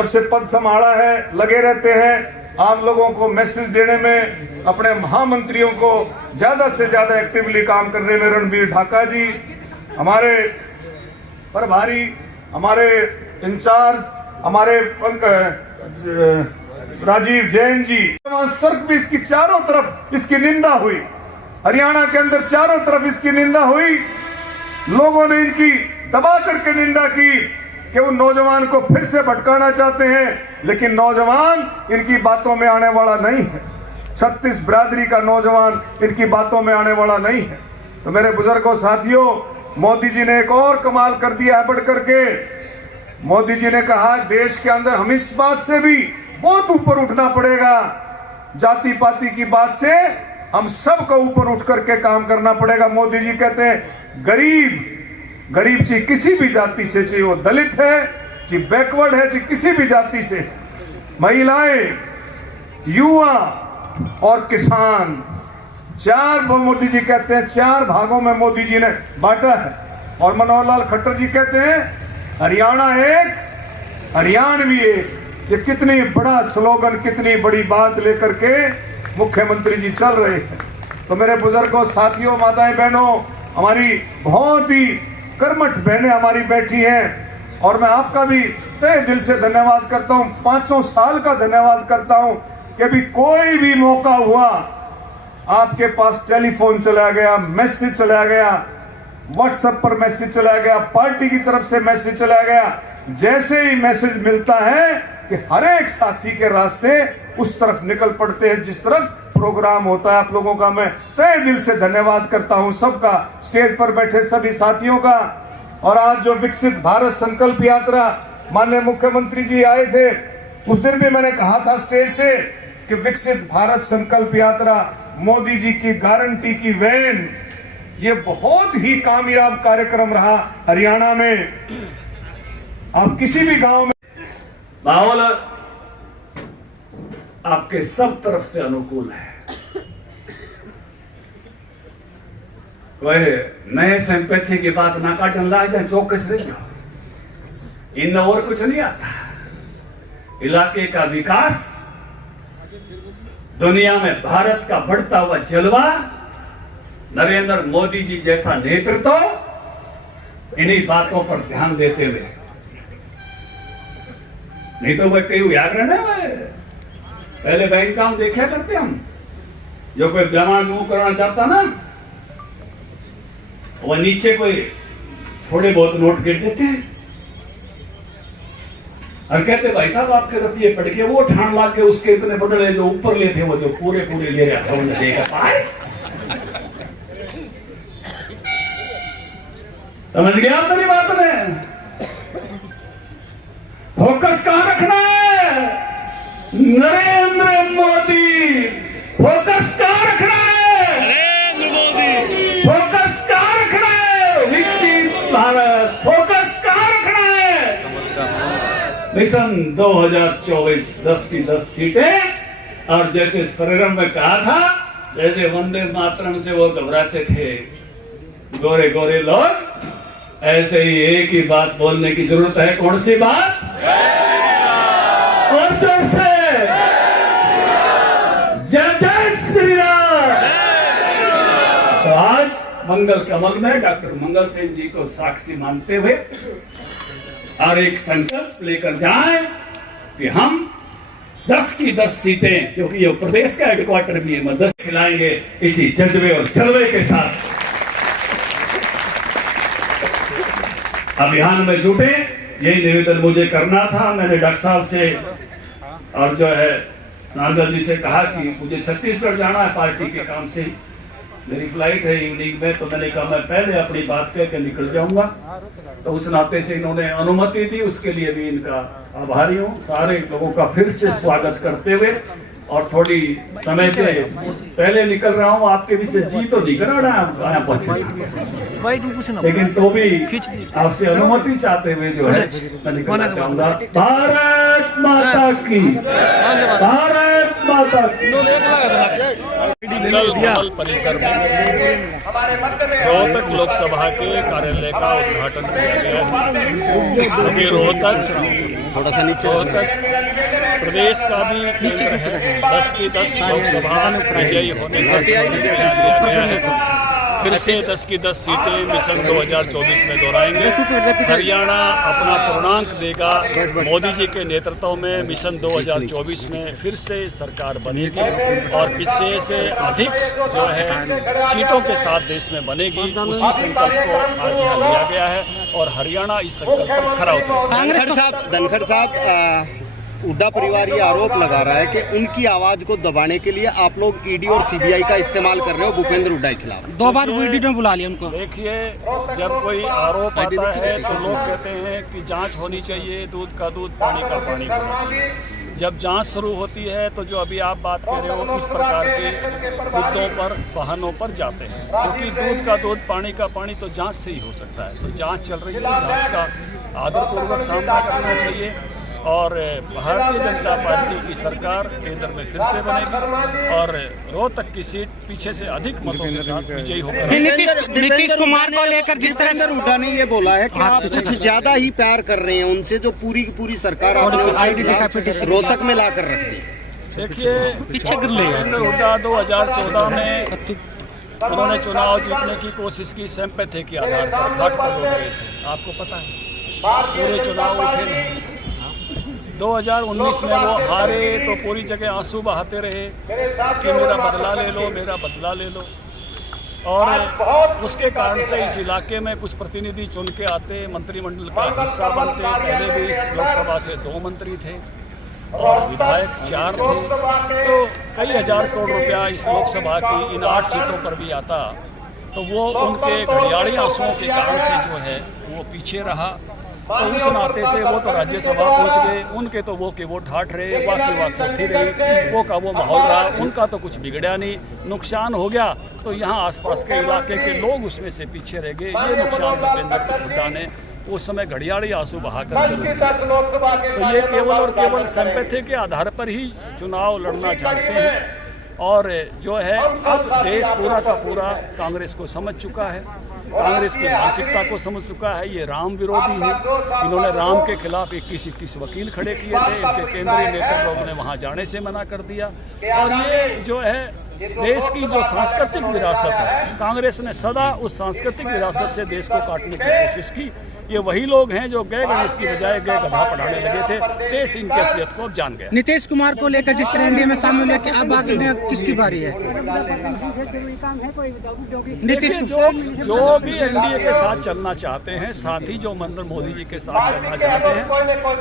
जब से पद संभाला है लगे रहते हैं आप लोगों को मैसेज देने में, अपने महामंत्रियों को ज्यादा से ज्यादा एक्टिवली काम करने में। रणबीर ढाका जी हमारे प्रभारी, हमारे इंचार्ज, हमारे राजीव जैन जी, स्तर भी इसकी चारों तरफ इसकी निंदा हुई, हरियाणा के अंदर चारों तरफ इसकी निंदा हुई। लोगों ने इनकी दबा करके निंदा की कि वो नौजवान को फिर से भटकाना चाहते हैं, लेकिन नौजवान इनकी बातों में आने वाला नहीं है। 36 बिरादरी का नौजवान इनकी बातों में आने वाला नहीं है। तो मेरे बुजुर्गों साथियों, मोदी जी ने एक और कमाल कर दिया है बढ़ करके। मोदी जी ने कहा देश के अंदर हम इस बात से भी बहुत ऊपर उठना पड़ेगा, जाति पाति की बात से हम सबको ऊपर उठ करके काम करना पड़ेगा। मोदी जी कहते हैं गरीब चाहे किसी भी जाति से, चाहे वो दलित है, चाहे बैकवर्ड है, चाहे किसी भी जाति से, महिलाएं, युवा और किसान, चार मोदी जी कहते हैं 4 भागों में मोदी जी ने बांटा है। और मनोहर लाल खट्टर जी कहते हैं हरियाणा एक, हरियाणवी एक। ये कितनी बड़ा स्लोगन, कितनी बड़ी बात लेकर के मुख्यमंत्री जी चल रहे हैं। तो मेरे बुजुर्गों साथियों, माताएं बहनों, हमारी बहुत ही कर्मठ बहनें हमारी बैठी हैं और मैं आपका भी तहे दिल से धन्यवाद करता हूं, 5 साल का धन्यवाद करता हूं कि अभी कोई भी मौका हुआ आपके पास टेलीफोन चला गया, मैसेज चला गया, व्हाट्सएप पर मैसेज चला गया, पार्टी की तरफ से मैसेज चला गया। जैसे ही मैसेज मिलता है कि हर एक साथी के रास्ते उस तरफ निकल पड़ते हैं जिस तरफ प्रोग्राम होता है। आप लोगों का मैं तहे दिल से धन्यवाद करता हूं, सबका, स्टेज पर बैठे सभी साथियों का। और आज जो विकसित भारत संकल्प यात्रा माननीय मुख्यमंत्री जी आए थे, उस दिन भी मैंने कहा था स्टेज से कि विकसित भारत संकल्प यात्रा, मोदी जी की गारंटी की वैन, ये बहुत ही कामयाब कार्यक्रम रहा हरियाणा में। आप किसी भी गांव में माहौल आपके सब तरफ से अनुकूल है। वह नए सिंपैथी की बात ना काटन ला जाए, चौकस रह जाओ, इन और कुछ नहीं आता। इलाके का विकास, दुनिया में भारत का बढ़ता हुआ जलवा, नरेंद्र मोदी जी जैसा नेतृत्व, इन्हीं बातों पर ध्यान देते हुए, नहीं तो वह कई व्याकरण है। पहले बैंक काम देखा करते हम, जो कोई जमा जमू करना चाहता ना, वह नीचे कोई थोड़े बहुत नोट गिर देते हैं और कहते भाई साहब आपके रुपये पड़ के, वो ठान ला के उसके इतने बदले जो ऊपर ले थे, वो जो पूरे ले रहा था, उन्हें देखा पाए। समझ गया मेरी बात में? फोकस कहां रखना है? नरेंद्र मोदी। फोकस कहां रखना है? नरेंद्र मोदी। फोकस कहां रखना है? विकसित भारत। फोकस कहां रखना है? मिशन 2024, 10 की 10 सीटें। और जैसे श्रीराम में कहा था, जैसे वंदे मातरम से वो घबराते थे गोरे गोरे लोग, ऐसे ही एक ही बात बोलने की जरूरत है। कौन सी बात? और जोर से जय जय श्री राम। तो आज मंगल कमल में डॉक्टर मंगल सिंह जी को साक्षी मानते हुए और एक संकल्प लेकर जाएं कि हम 10 की 10 सीटें, क्योंकि ये प्रदेश का हेडक्वार्टर भी है, 10 खिलाएंगे इसी जज्बे और जलवे के साथ अभियान में जुटे। यही निवेदन मुझे करना था। मैंने डॉक्टर साहब से और जो है नांगल जी से कहा कि मुझे छत्तीसगढ़ जाना है पार्टी के काम से, मेरी फ्लाइट है इवनिंग में, तो मैंने कहा मैं पहले अपनी बात कह के निकल जाऊंगा। तो उस नाते से इन्होंने अनुमति दी, उसके लिए भी इनका आभारी हूँ। सारे लोगों का फिर से स्वागत करते हुए, और थोड़ी समय से पहले निकल रहा हूँ, आपके भी से जी तो नहीं करा रहा पहुंचे, लेकिन तो भी आपसे अनुमति चाहते हुए जो है मैं निकलना चाहूंगा। भारत माता की, भारत माता मंडल परिसर में रोहतक लोकसभा के कार्यालय का उद्घाटन किया गया है, क्योंकि रोहतक प्रदेश का भी केंद्र है। 10 की 10 लोकसभा विजयी होने का लिया गया है। फिर से 10 की 10 सीटें मिशन 2024 में दोहराएंगे। हरियाणा अपना पूर्णांक देगा। मोदी जी के नेतृत्व में मिशन 2024 में फिर से सरकार बनेगी और पिछले से अधिक जो है सीटों के साथ देश में बनेगी। उसी संकल्प को आज यहाँ लिया गया है और हरियाणा इस संकल्प पर खरा उतरेगा। धनखड़ साहब, हुड्डा परिवार ये आरोप लगा रहा है कि उनकी आवाज को दबाने के लिए आप लोग ईडी और सीबीआई का इस्तेमाल कर रहे हो भूपेंद्र हुड्डा के खिलाफ। 2 बार ईडी ने बुला लिया उनको। देखिए, जब कोई आरोप आता है तो लोग कहते हैं कि जांच होनी चाहिए, दूध का दूध पानी का पानी होना चाहिए। जब जांच शुरू होती है तो जो अभी आप बात कर रहे हो इस प्रकार के मुद्दों पर बहानों पर जाते हैं, क्योंकि दूध का दूध पानी का पानी तो जांच से ही हो सकता है। तो जांच चल रही है, जांच का आदरपूर्वक सामना करना चाहिए और भारतीय जनता पार्टी की सरकार केंद्र में फिर से बनेगी और रोहतक की सीट पीछे से अधिक मतों के साथ विजयी होकर। नीतीश कुमार को लेकर जिस तरह से हुड्डा ने ये बोला है कि आप कुछ ज्यादा ही प्यार कर रहे हैं उनसे, जो पूरी की पूरी सरकार आपने रोहतक में लाकर रख दी। देखिए, हुड्डा 2014 में उन्होंने चुनाव जीतने की कोशिश की सिंपैथी के आधार पर, घाट पर लोग गए थे, आपको पता है, पूरे चुनाव उठे नहीं। 2019 में वो हारे तो पूरी जगह आंसू बहाते रहे कि मेरा बदला ले लो, मेरा बदला ले लो। और उसके कारण से इस इलाके में कुछ प्रतिनिधि चुन के आते, मंत्रिमंडल का हिस्सा बनते। पहले भी इस लोकसभा से 2 मंत्री थे और विधायक 4 थे, तो कई हजार करोड़ रुपया इस लोकसभा की इन 8 सीटों पर भी आता। तो वो उनके घड़ियाली आंसुओं के कारण से जो है वो पीछे रहा। तो उस नाते से वो तो राज्यसभा पहुंच गए, उनके तो वो के वो ठाठ रहे, बाकी होती रही, वो का वो माहौल रहा, उनका तो कुछ बिगड़ा नहीं, नुकसान हो गया। तो यहाँ आसपास के इलाके के लोग उसमें से पीछे रह गए। ये नुकसान भूपेंद्र हुड्डा ने उस समय घड़ियाली आंसू बहाकर जरूर किया। तो ये केवल और केवल सिंपैथी के आधार पर ही चुनाव लड़ना चाहते हैं और जो है अब देश पूरा का पूरा कांग्रेस को समझ चुका है, कांग्रेस की मानसिकता को समझ चुका है। ये राम विरोधी है। इन्होंने राम के खिलाफ 21 वकील खड़े किए थे, इनके केंद्रीय नेतृत्व ने वहाँ जाने से मना कर दिया। और ये जो है देश की जो सांस्कृतिक विरासत है, कांग्रेस ने सदा उस सांस्कृतिक विरासत से देश को काटने की कोशिश की। ये वही लोग हैं जो गए गणेश की बजाय गए गधा पढ़ाने लगे थे। देश इनकी असलियत को अब जान गया। नीतीश कुमार को लेकर जिस तरह एनडीए में शामिल है कि अब आगे किसकी बारी है? नीतीश जो भी एनडीए के साथ चलना चाहते हैं, साथ ही जो नरेंद्र मोदी जी के साथ चलना चाहते हैं,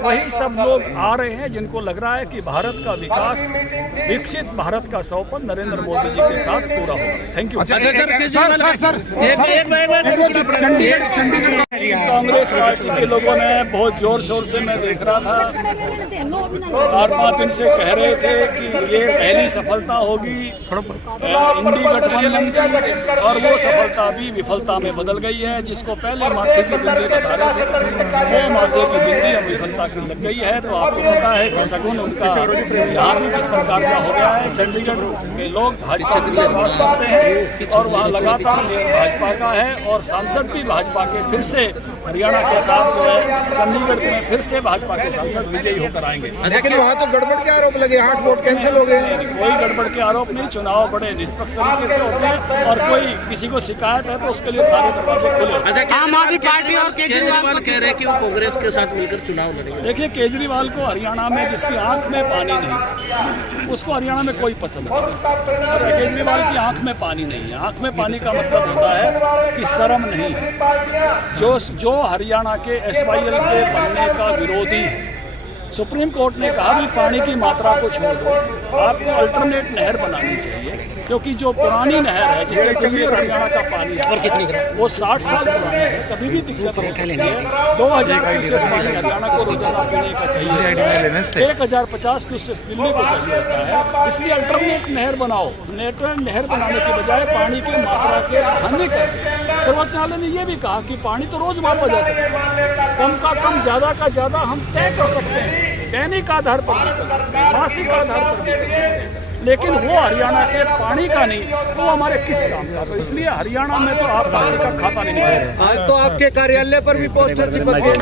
वही सब लोग आ रहे हैं जिनको लग रहा है कि भारत का विकास, विकसित भारत का सपना नरेंद्र मोदी जी के साथ पूरा होगा। Thank you. कांग्रेस पार्टी के लोगों ने बहुत जोर शोर से, मैं देख रहा था, 4-5 दिन से कह रहे थे कि ये पहली सफलता होगी इंडी गठबंधन की, और वो सफलता भी विफलता में बदल गई है। जिसको पहले माथे की बिंदी बता रहे थे, वो माथे की बिंदी अब विफलता की लग गई है। तो आपको पता है कि शगुन उनका यहाँ भी किस प्रकार का हो गया है। चंडीगढ़ के लोग भाजपा में विश्वास करते हैं और वहाँ लगातार भाजपा का है और सांसद भी भाजपा के फिर से हरियाणा के साथ जो है चंडीगढ़ में फिर से भाजपा के सांसद विजयी होकर आएंगे। लेकिन वहाँ तो गड़बड़ के आरोप लगे, 8 वोट कैंसिल हो गए। कोई गड़बड़ के आरोप नहीं, चुनाव बड़े निष्पक्ष तरीके से होते हैं और कोई किसी को शिकायत है तो उसके लिए सारे दरवाजे खुले। आम आदमी पार्टी और केजरीवाल कह रहे हैं कि वो कांग्रेस के साथ मिलकर चुनाव लड़ेंगे। देखिए, केजरीवाल को हरियाणा में जिसकी आंख में पानी नहीं, उसको हरियाणा में कोई पसंद नहीं। केजरीवाल की आंख में पानी नहीं है। आंख में पानी का मतलब होता है कि शर्म नहीं है। जो हरियाणा के SYL के बनने का विरोधी है, सुप्रीम कोर्ट ने कहा भी पानी की मात्रा को छोड़ दो, आपको अल्टरनेट नहर बनानी चाहिए, क्योंकि जो पुरानी नहर है जिससे कभी हरियाणा का पानी है वो 60 साल पुरानी है, कभी भी दिक्कत हो सकती है। 2000 क्यूसेस पानी हरियाणा को रोजाना पीने का चाहिए, 1050 क्यूसेस दिल्ली को चाहिए होता है। इसलिए अल्टरनेट नहर बनाओ। नहर बनाने के बजाय पानी की मात्रा के बढ़ाने करके सर्वोच्च न्यायालय ने यह भी कहा कि पानी तो रोज मापा जा सकता है, कम का कम, ज्यादा का ज्यादा हम तय कर सकते हैं, दैनिक आधार पर भी कर सकते हैं, मासिक आधार पर भी कर सकते हैं। लेकिन वो हरियाणा के पानी का नहीं, वो हमारे किस काम का। तो इसलिए हरियाणा में तो आप पानी का खाता नहीं निकाल। आज तो आपके कार्यालय पर भी पोस्टर चिपक गए।